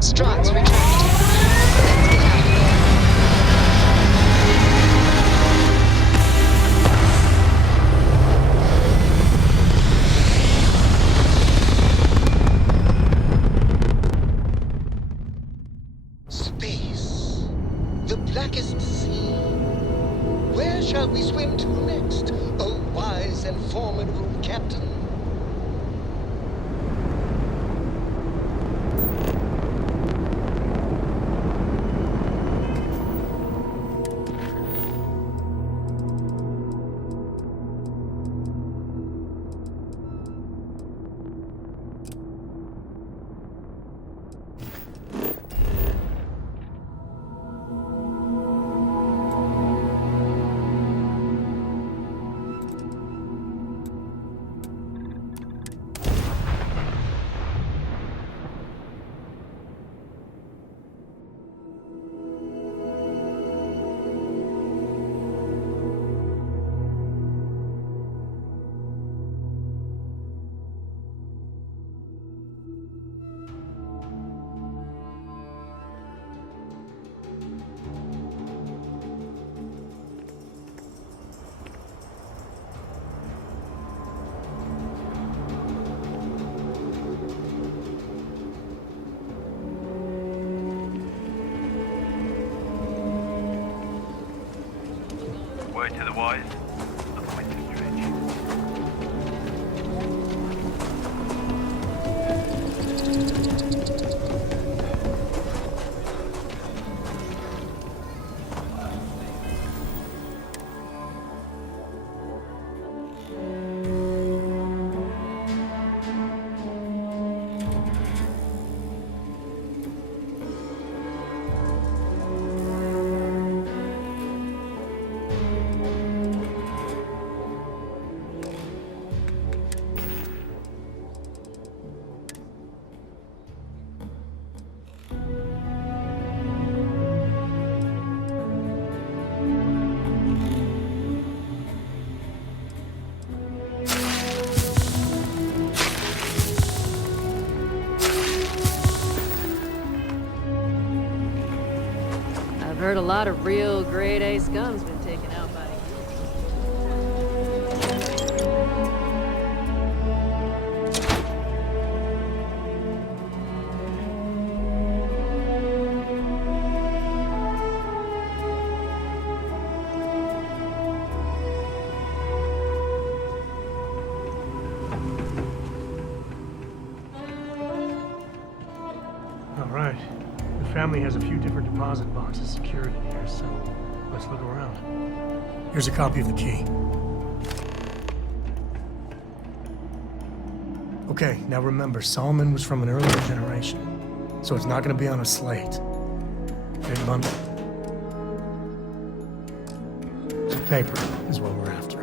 Struts retracted. Let's get out of here. Space. The blackest sea. Where shall we swim to next, O wise and formidable captain? Word to the wise, otherwise to stretch. I've heard a lot of real grade A scum's been taken out by All right. The family has a few different deposit boxes secured in here, so let's look around. Here's a copy of the key. Okay, now remember, Solomon was from an earlier generation, so it's not going to be on a slate. Big bundle. So paper is what we're after.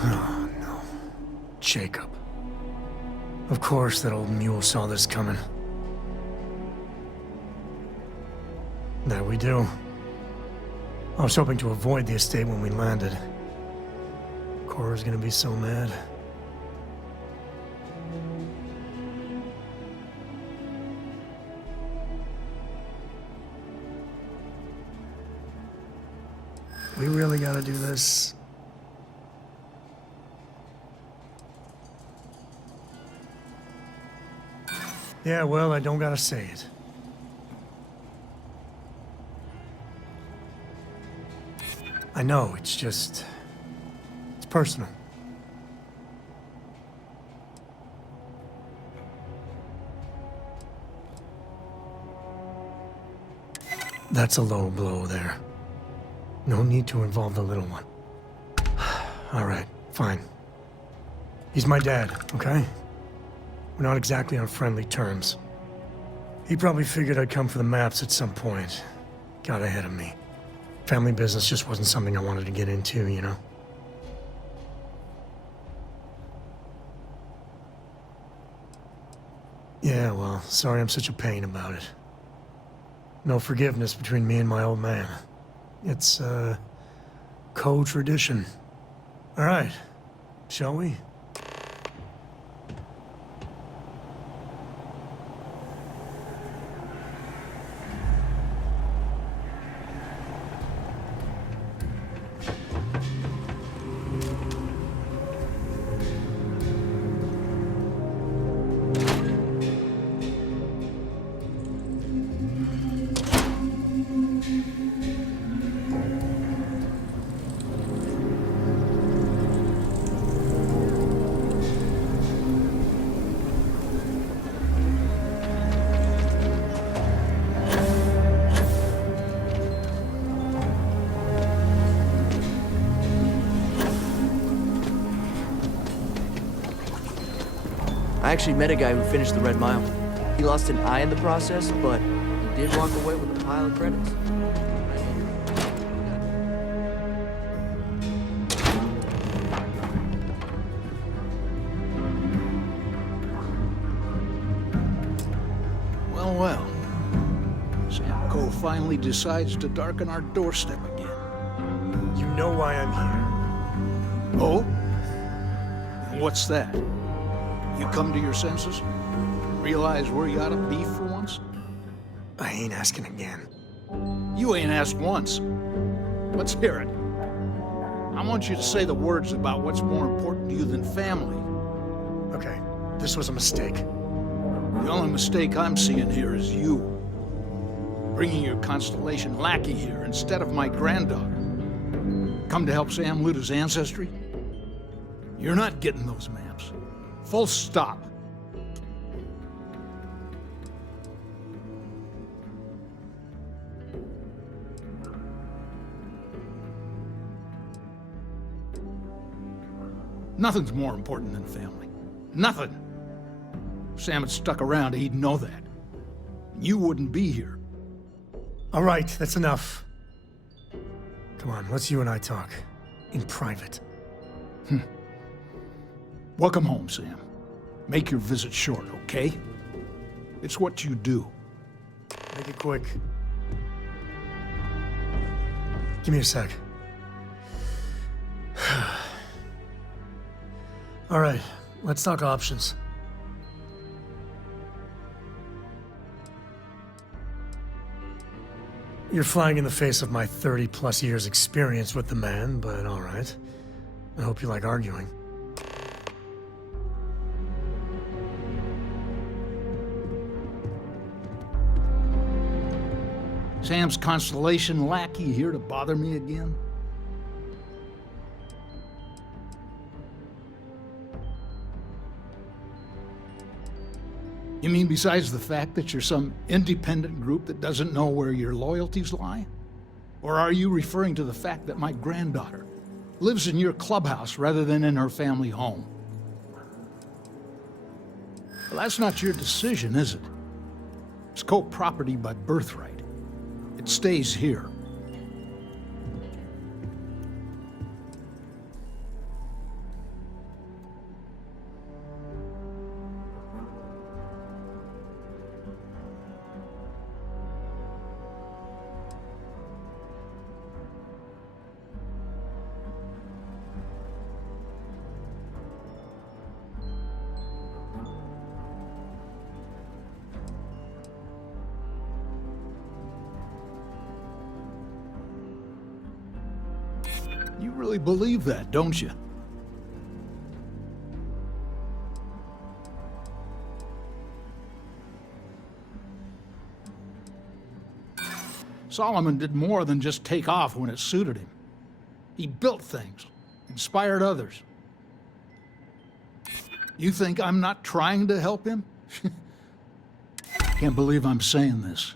Oh, no. Jacob. Of course that old mule saw this coming. There we do. I was hoping to avoid the estate when we landed. Cora's gonna be so mad. We really gotta do this. Yeah, well, I don't gotta say it. I know, it's just... it's personal. That's a low blow there. No need to involve the little one. All right, fine. He's my dad, okay? We're not exactly on friendly terms. He probably figured I'd come for the maps at some point. Got ahead of me. Family business just wasn't something I wanted to get into, you know? Yeah, well, sorry I'm such a pain about it. No forgiveness between me and my old man. It's, co-tradition. All right, shall we? I actually met a guy who finished the Red Mile. He lost an eye in the process, but he did walk away with a pile of credits. Well, well. Sam Coe finally decides to darken our doorstep again. You know why I'm here. Oh? What's that? You come to your senses? Realize where you ought to be for once? I ain't asking again. You ain't asked once. Let's hear it. I want you to say the words about what's more important to you than family. Okay, this was a mistake. The only mistake I'm seeing here is you. Bringing your Constellation lackey here instead of my granddaughter. Come to help Sam loot his ancestry? You're not getting those maps. Full stop. Nothing's more important than family. Nothing. If Sam had stuck around, he'd know that. You wouldn't be here. All right, that's enough. Come on, let's you and I talk. In private. Welcome home, Sam. Make your visit short, okay? It's what you do. Make it quick. Give me a sec. All right, let's talk options. You're flying in the face of my 30-plus years experience with the man, but all right. I hope you like arguing. Sam's Constellation lackey here to bother me again? You mean besides the fact that you're some independent group that doesn't know where your loyalties lie? Or are you referring to the fact that my granddaughter lives in your clubhouse rather than in her family home? Well, that's not your decision, is it? It's co-property by birthright. It stays here. You really believe that, don't you? Solomon did more than just take off when it suited him. He built things, inspired others. You think I'm not trying to help him? Can't believe I'm saying this.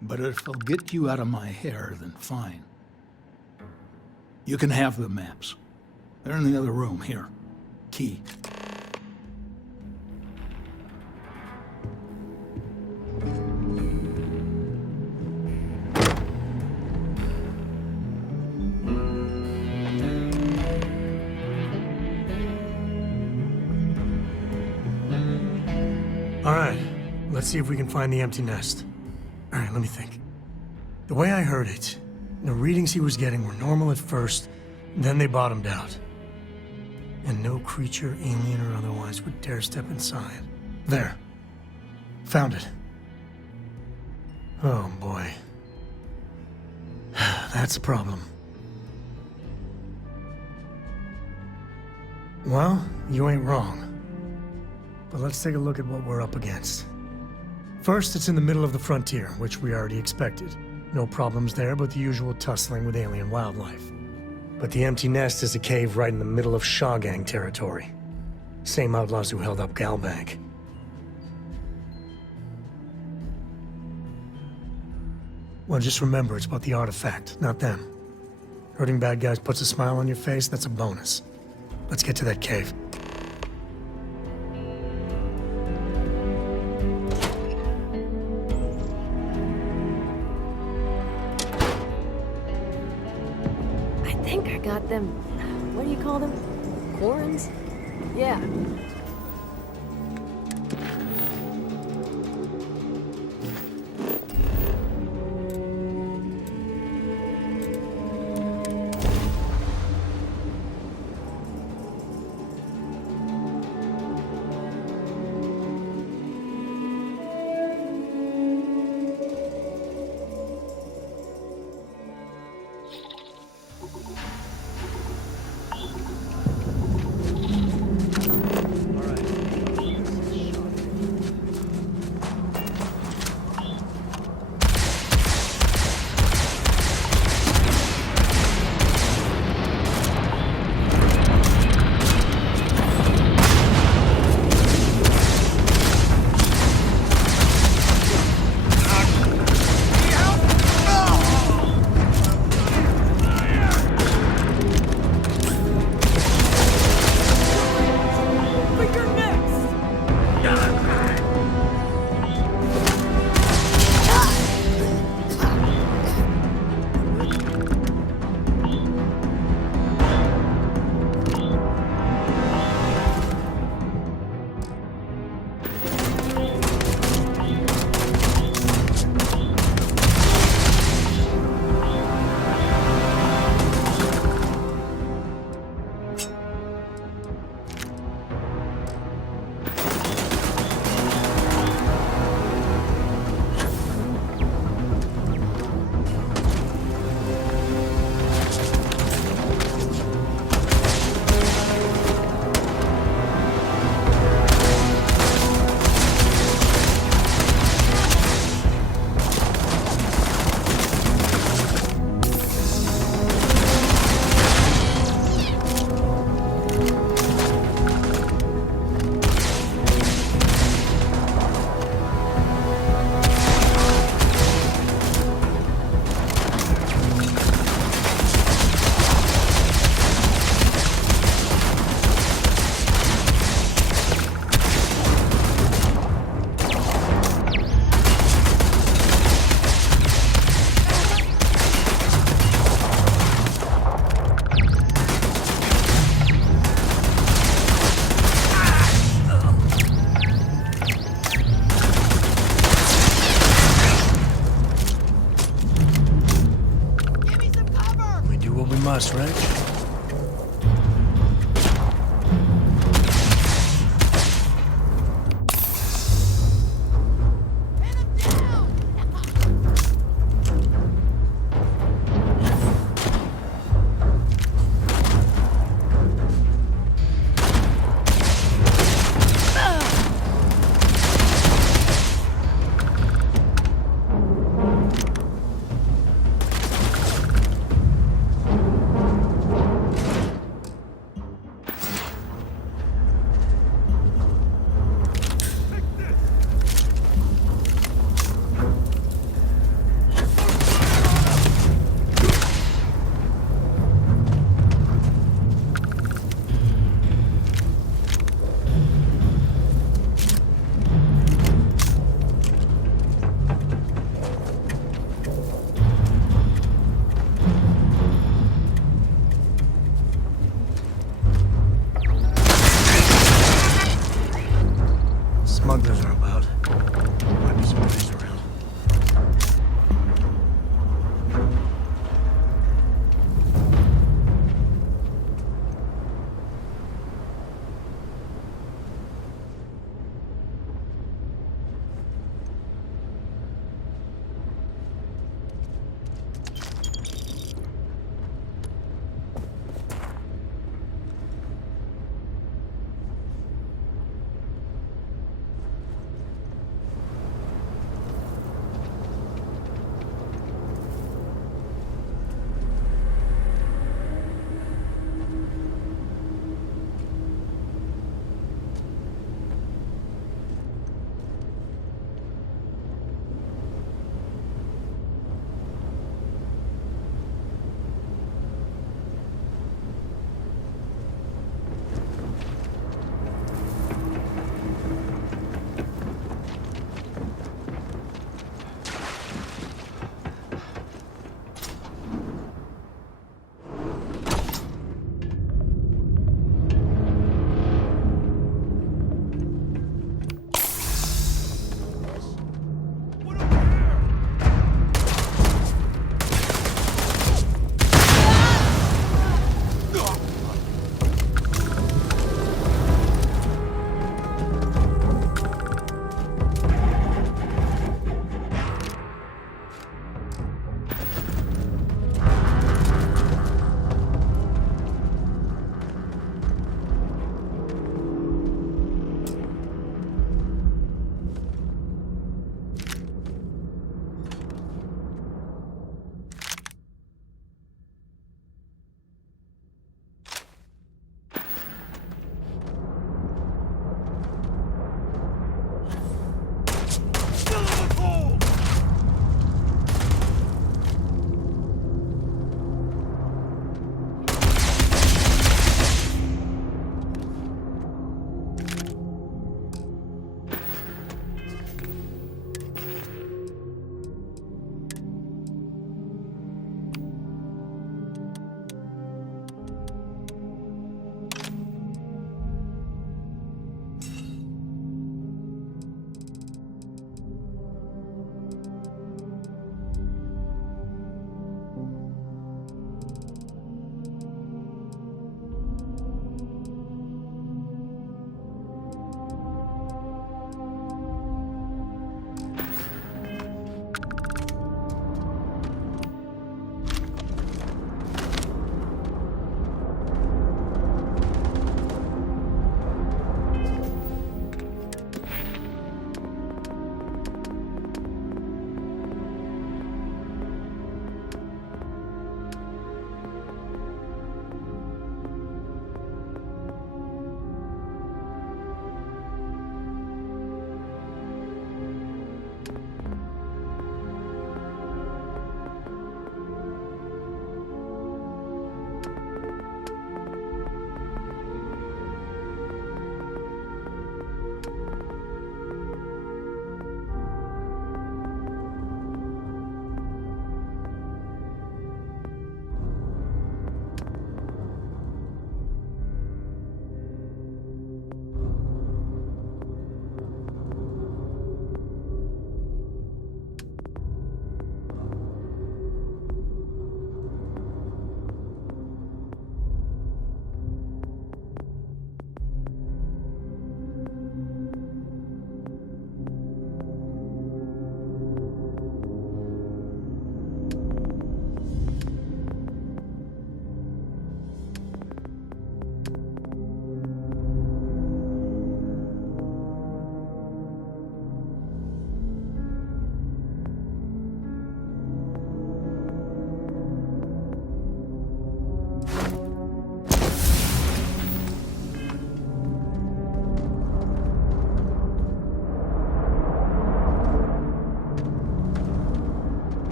But if it'll get you out of my hair, then fine. You can have the maps. They're in the other room. Here. Key. All right, let's see if we can find the empty nest. All right, let me think. The way I heard it, the readings he was getting were normal at first, then they bottomed out. And no creature, alien or otherwise, would dare step inside. There. Found it. Oh, boy. That's a problem. Well, you ain't wrong. But let's take a look at what we're up against. First, it's in the middle of the frontier, which we already expected. No problems there, but the usual tussling with alien wildlife. But the empty nest is a cave right in the middle of Shawgang territory. Same outlaws who held up Galbank. Well, just remember, it's about the artifact, not them. Hurting bad guys puts a smile on your face, that's a bonus. Let's get to that cave. I think I got them. What do you call them? Corns? Yeah. Us, right?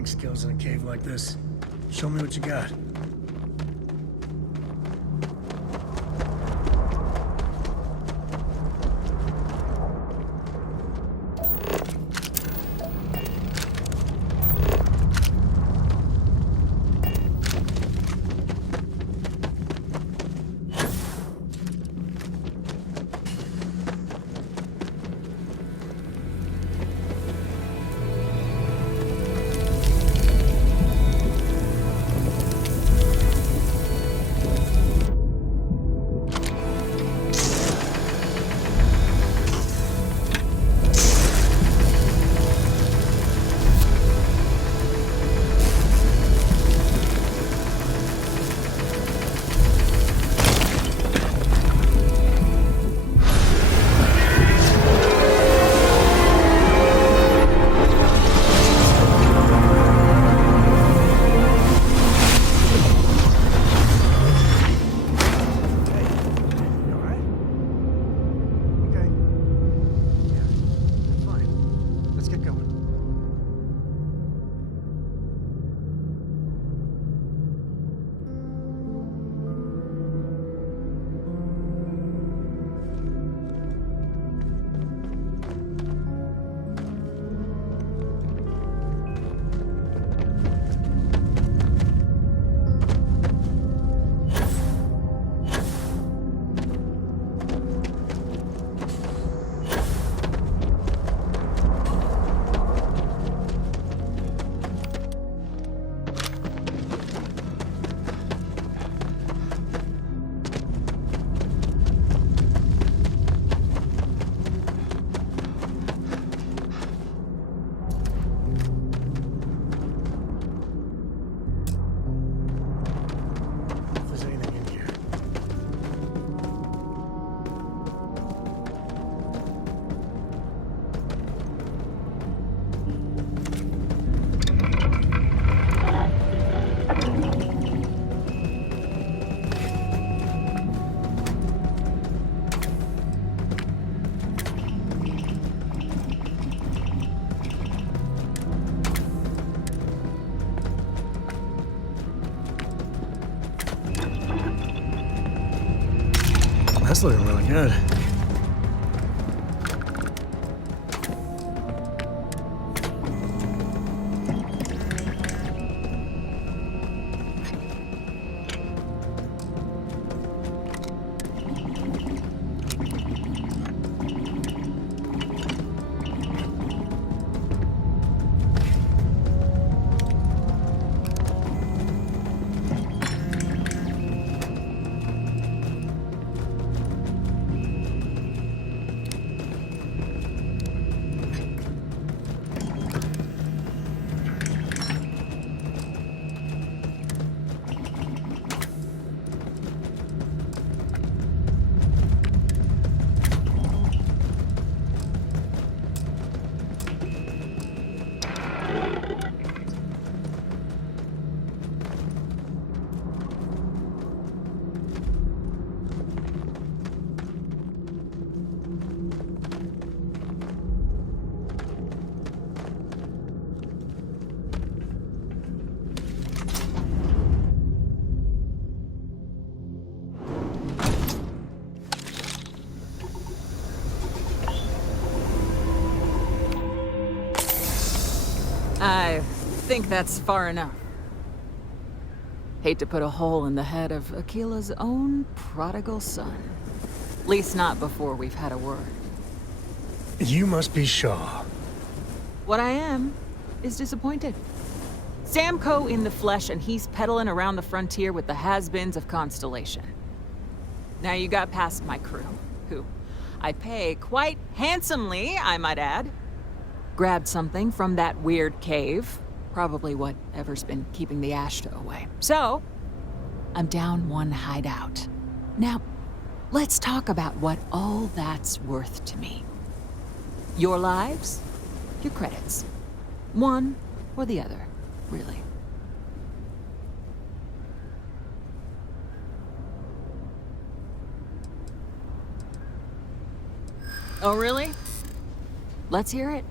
hiding skills in a cave like this. Show me what you got. That's looking really good. I think that's far enough. Hate to put a hole in the head of Akila's own prodigal son. Least not before we've had a word. You must be Shaw. What I am is disappointed. Samco in the flesh, and he's peddling around the frontier with the has-beens of Constellation. Now you got past my crew, who I pay quite handsomely, I might add. Grabbed something from that weird cave. Probably whatever's been keeping the Ashta away. So, I'm down one hideout. Now, let's talk about what all that's worth to me. Your lives, your credits. One or the other, really. Oh, really? Let's hear it.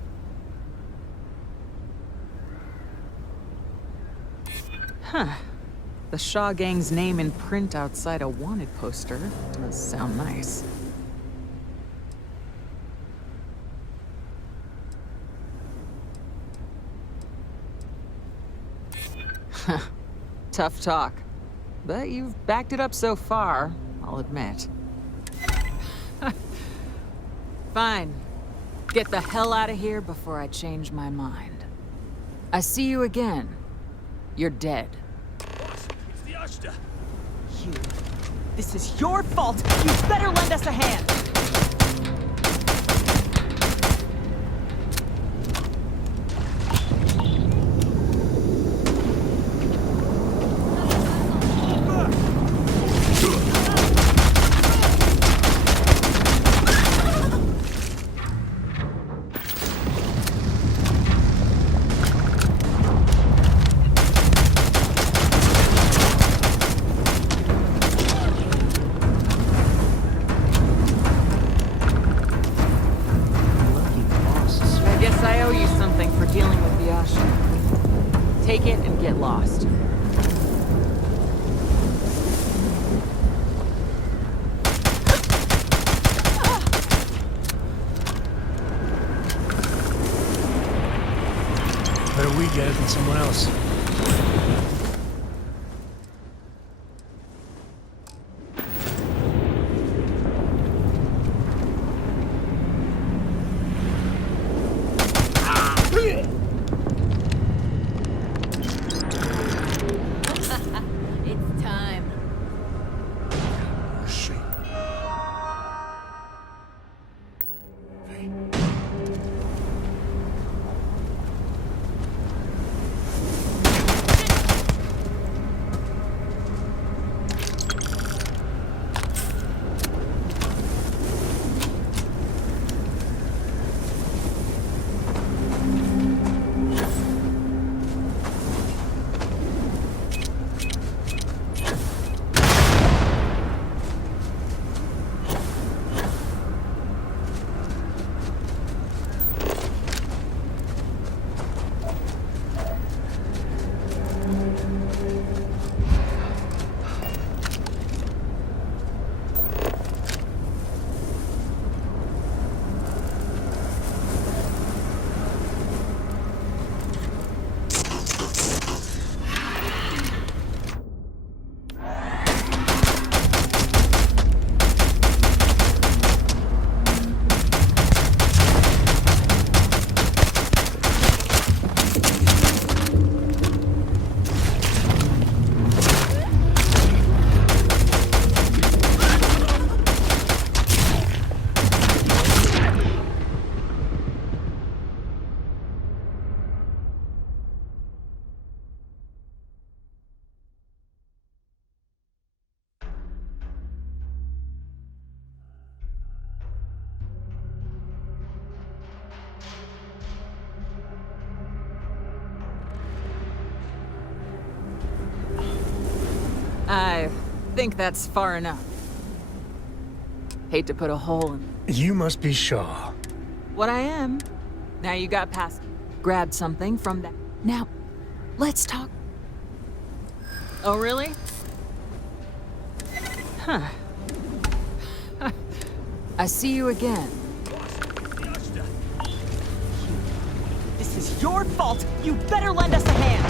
The Shaw Gang's name in print outside a wanted poster does sound nice. Tough talk. But you've backed it up so far, I'll admit. Fine. Get the hell out of here before I change my mind. I see you again. You're dead. You. This is your fault. You better lend us a hand. I owe you something for dealing with the Asha. Take it and get lost. Better we get it than someone else. It's time. Shit. I think that's far enough. Hate to put a hole in You must be Shaw. what I am. Now you got past. Grabbed something from that. Now, let's talk. Oh, really? Huh. I see you again. This is your fault. You better lend us a hand.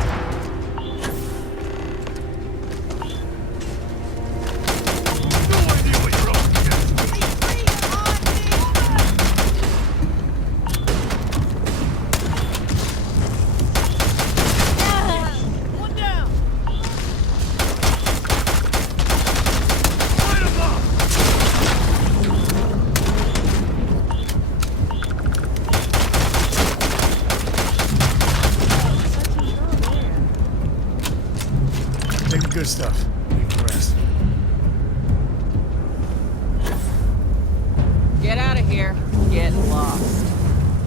Take the good stuff. Leave the rest. Get out of here. Get lost.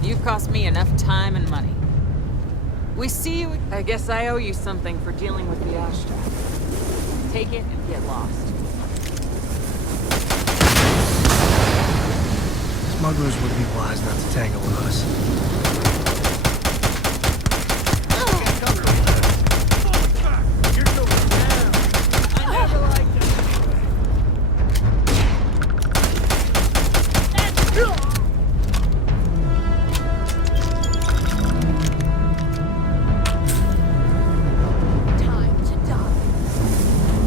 You've cost me enough time and money. We see you. I guess I owe you something for dealing with the Ashtra. Take it and get lost. Smugglers would be wise not to tangle with us. You're Time to die.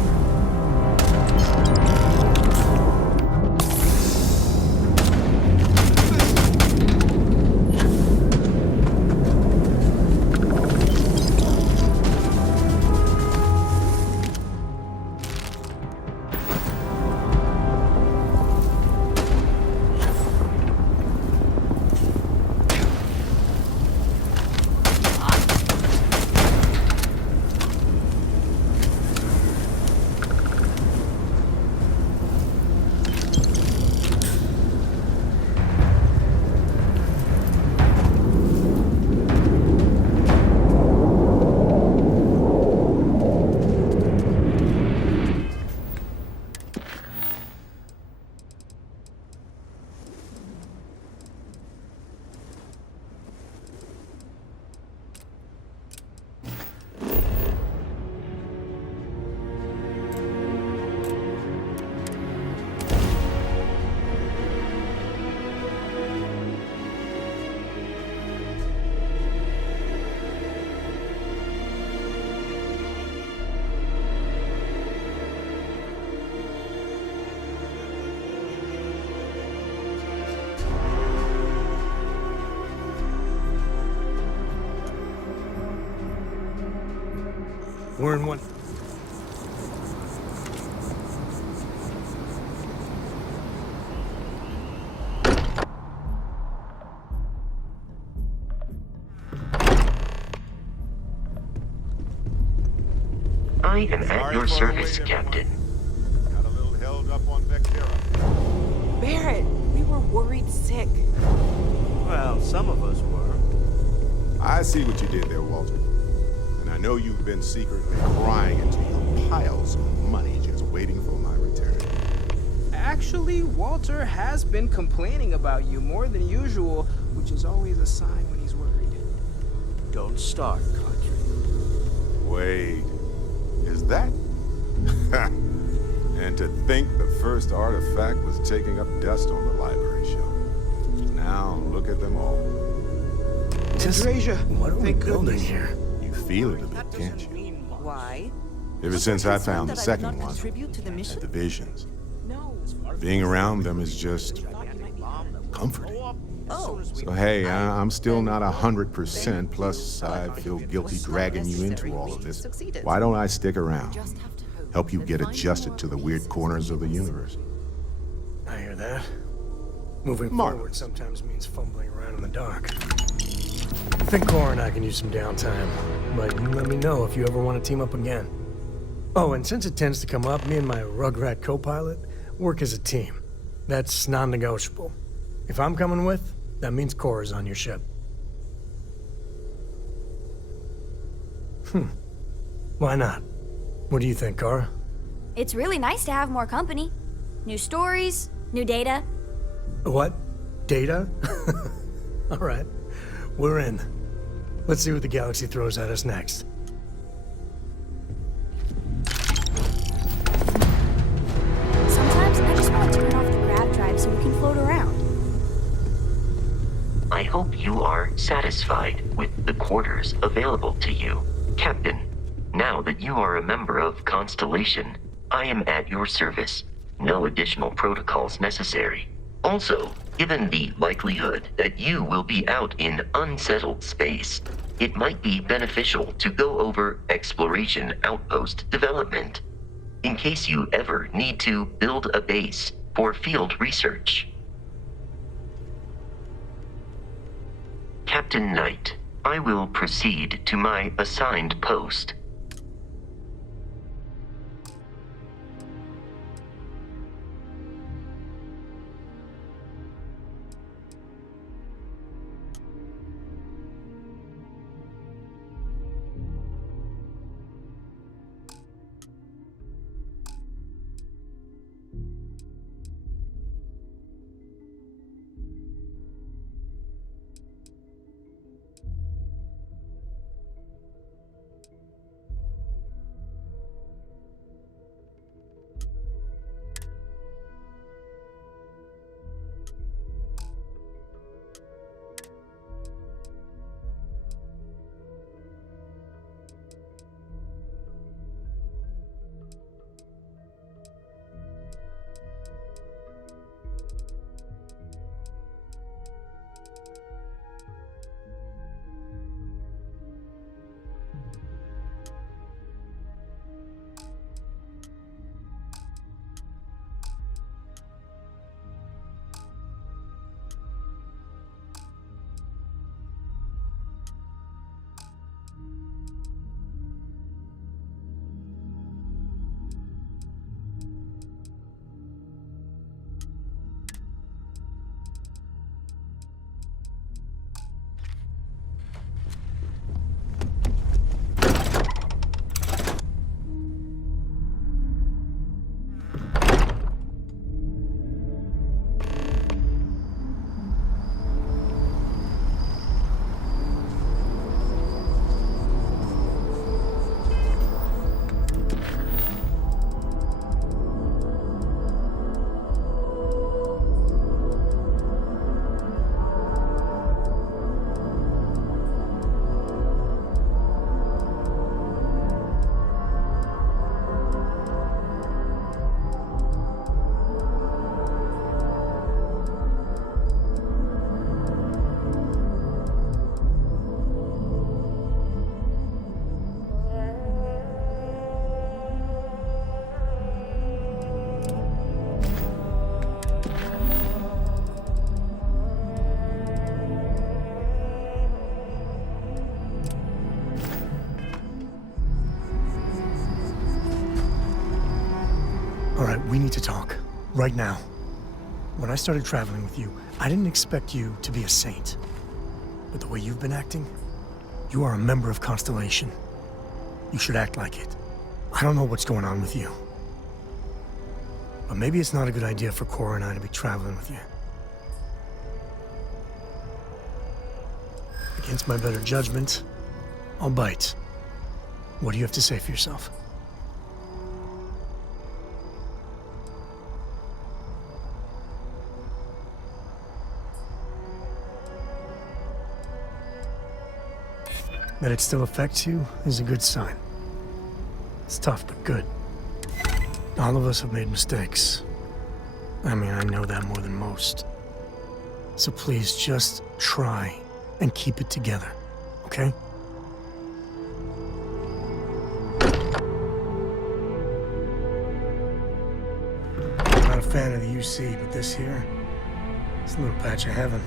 We're in one. I am at your service, Captain. Got a little held up on Vectera. Barrett, we were worried sick. Well, some of us were. I see what you did there, Walter. And I know you've been secretly crying into your piles of money just waiting for my return. Actually, Walter has been complaining about you more than usual, which is always a sign when he's worried. Don't start, Country. Wait, is that? And to think the first artifact was taking up dust on the library shelf. Now look at them all. Andresia, What are we thank building goodness. here? You feel it a bit, can't you? Why? Ever since I found the That I did second not one, contribute to the and mission? the visions. No. Being around them is just comforting. Oh, So hey, I'm still not 100%, plus I feel guilty dragging you into all of this. Why don't I stick around? Just have to hope. Help you and get find adjusted more to the weird pieces corners of the pieces. universe. I hear that. Moving Mark. forward sometimes means fumbling around in the dark. I think Cora and I can use some downtime, but let me know if you ever want to team up again. Oh, and since it tends to come up, me and my Rugrat co-pilot work as a team. That's non-negotiable. If I'm coming with, that means Cora's on your ship. Why not? What do you think, Cora? It's really nice to have more company. New stories, new data. What? Data? All right. We're in. Let's see what the galaxy throws at us next. Sometimes I just want to turn off the grav drive so we can float around. I hope you are satisfied with the quarters available to you, Captain. Now that you are a member of Constellation, I am at your service. No additional protocols necessary. Also, given the likelihood that you will be out in unsettled space, it might be beneficial to go over exploration outpost development, in case you ever need to build a base for field research. Captain Knight, I will proceed to my assigned post. need to talk. Right now. When I started traveling with you, I didn't expect you to be a saint. But the way you've been acting, you are a member of Constellation. You should act like it. I don't know what's going on with you. But maybe it's not a good idea for Cora and I to be traveling with you. Against my better judgment, I'll bite. What do you have to say for yourself? That it still affects you is a good sign. It's tough, but good. All of us have made mistakes. I mean, I know that more than most. So please, just try and keep it together, okay? I'm not a fan of the UC, but this here, it's a little patch of heaven.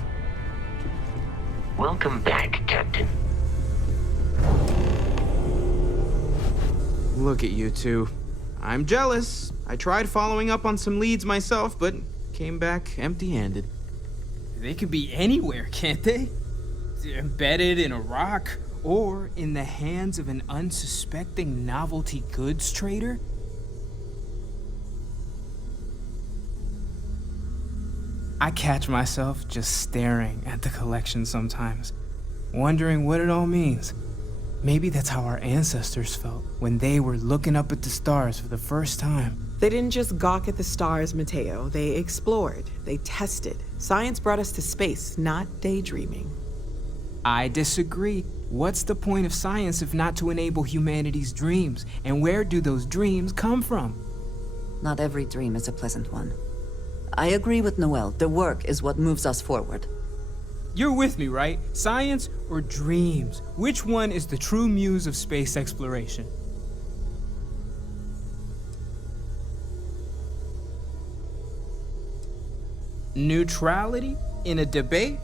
Welcome back, Captain. Look at you two. I'm jealous. I tried following up on some leads myself, but came back empty-handed. They could be anywhere, can't they? Embedded in a rock, or in the hands of an unsuspecting novelty goods trader? I catch myself just staring at the collection sometimes, wondering what it all means. Maybe that's how our ancestors felt when they were looking up at the stars for the first time. They didn't just gawk at the stars, Mateo. They explored. They tested. Science brought us to space, not daydreaming. I disagree. What's the point of science if not to enable humanity's dreams? And where do those dreams come from? Not every dream is a pleasant one. I agree with Noel. The work is what moves us forward. You're with me, right? Science or dreams? Which one is the true muse of space exploration? Neutrality in a debate?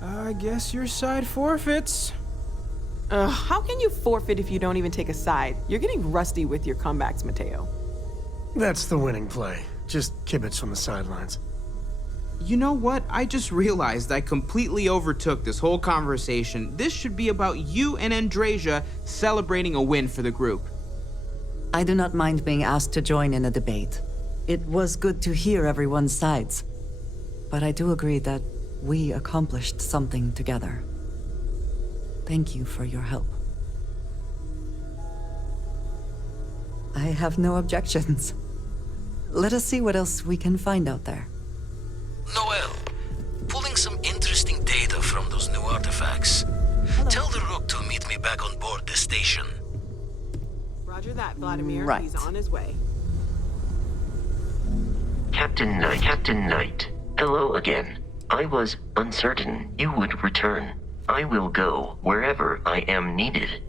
I guess your side forfeits. How can you forfeit if you don't even take a side? You're getting rusty with your comebacks, Mateo. That's the winning play. Just kibitz from the sidelines. You know what? I just realized I completely overtook this whole conversation. This should be about you and Andrasia celebrating a win for the group. I do not mind being asked to join in a debate. It was good to hear everyone's sides. But I do agree that we accomplished something together. Thank you for your help. I have no objections. Let us see what else we can find out there. Noel, pulling some interesting data from those new artifacts. Hello. Tell the Rook to meet me back on board the station. Roger that, Vladimir. Right. He's on his way. Captain Knight. Hello again. I was uncertain you would return. I will go wherever I am needed.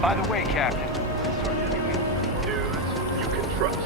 By the way, Captain, dudes you can trust.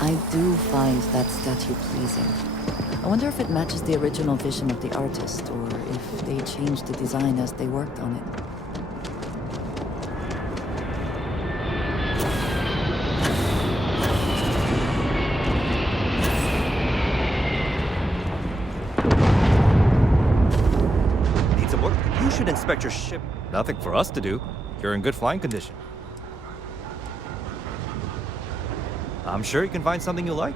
I do find that statue pleasing. I wonder if it matches the original vision of the artist, or if they changed the design as they worked on it. Need some work? You should inspect your ship. Nothing for us to do. You're in good flying condition. I'm sure you can find something you like.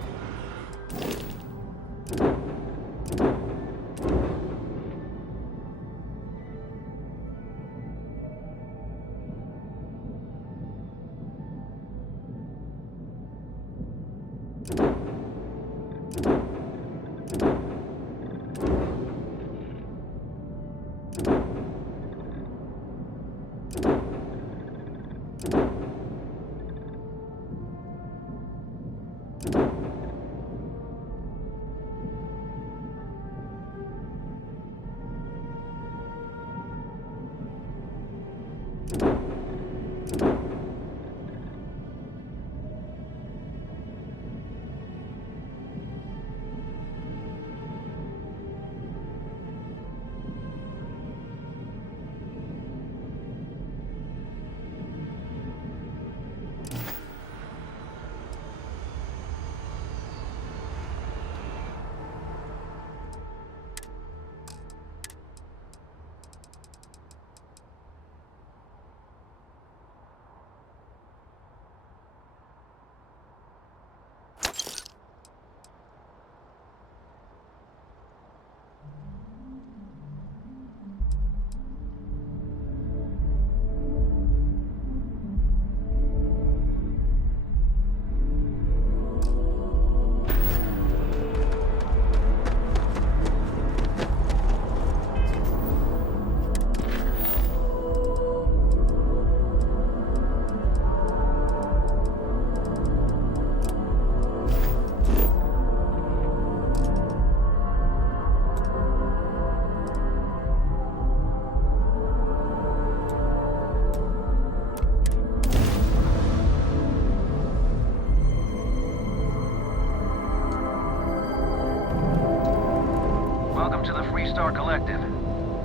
Collective.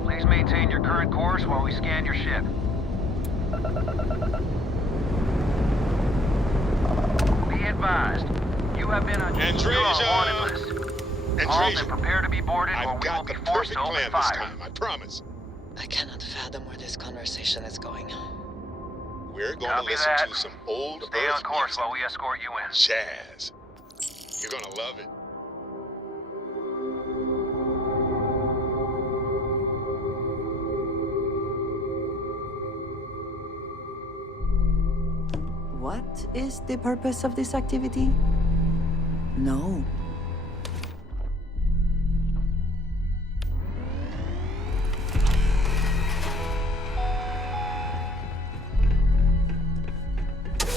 Please maintain your current course while we scan your ship. Be advised, you have been on wanted list. Halt and prepare to be boarded or we will be forced to open fire. Time, I promise. I cannot fathom where this conversation is going. We're going Copy to listen that. to some old Stay Earth on course music. while we escort you in. Jazz. You're gonna love it. What is the purpose of this activity? No.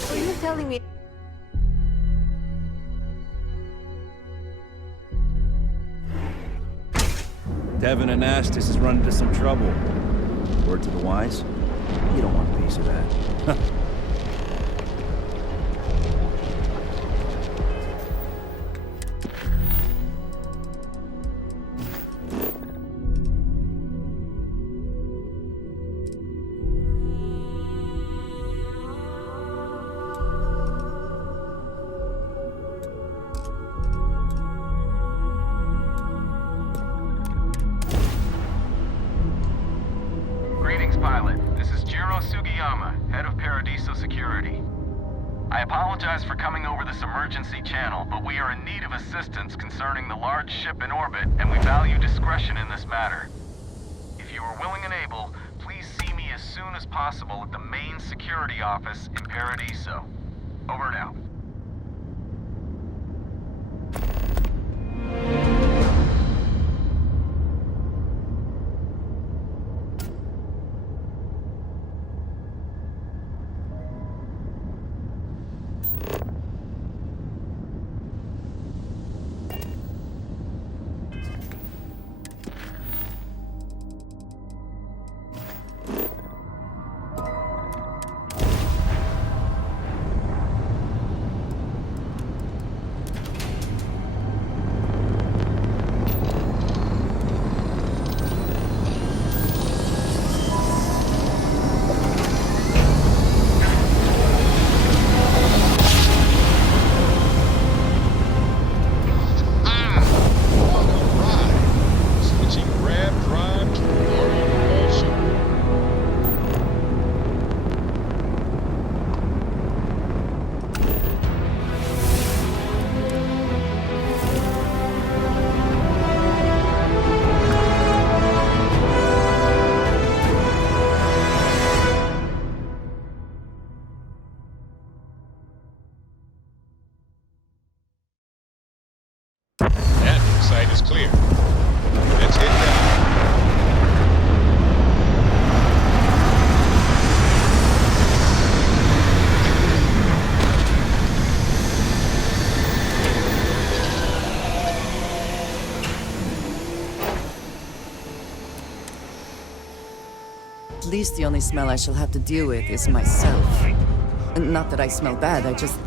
Are you telling me? Devin and Astis is running into some trouble. Word to the wise? You don't want a piece of that. Greetings, pilot. This is Jiro Sugiyama, head of Paradis apologize for coming over this emergency channel, but we are in need of assistance concerning the large ship in orbit, and we value discretion in this matter. If you are willing and able, please see me as soon as possible at the main security office in Paradiso. Over and out. That site is clear. Let's head down. At least the only smell I shall have to deal with is myself. And not that I smell bad, I just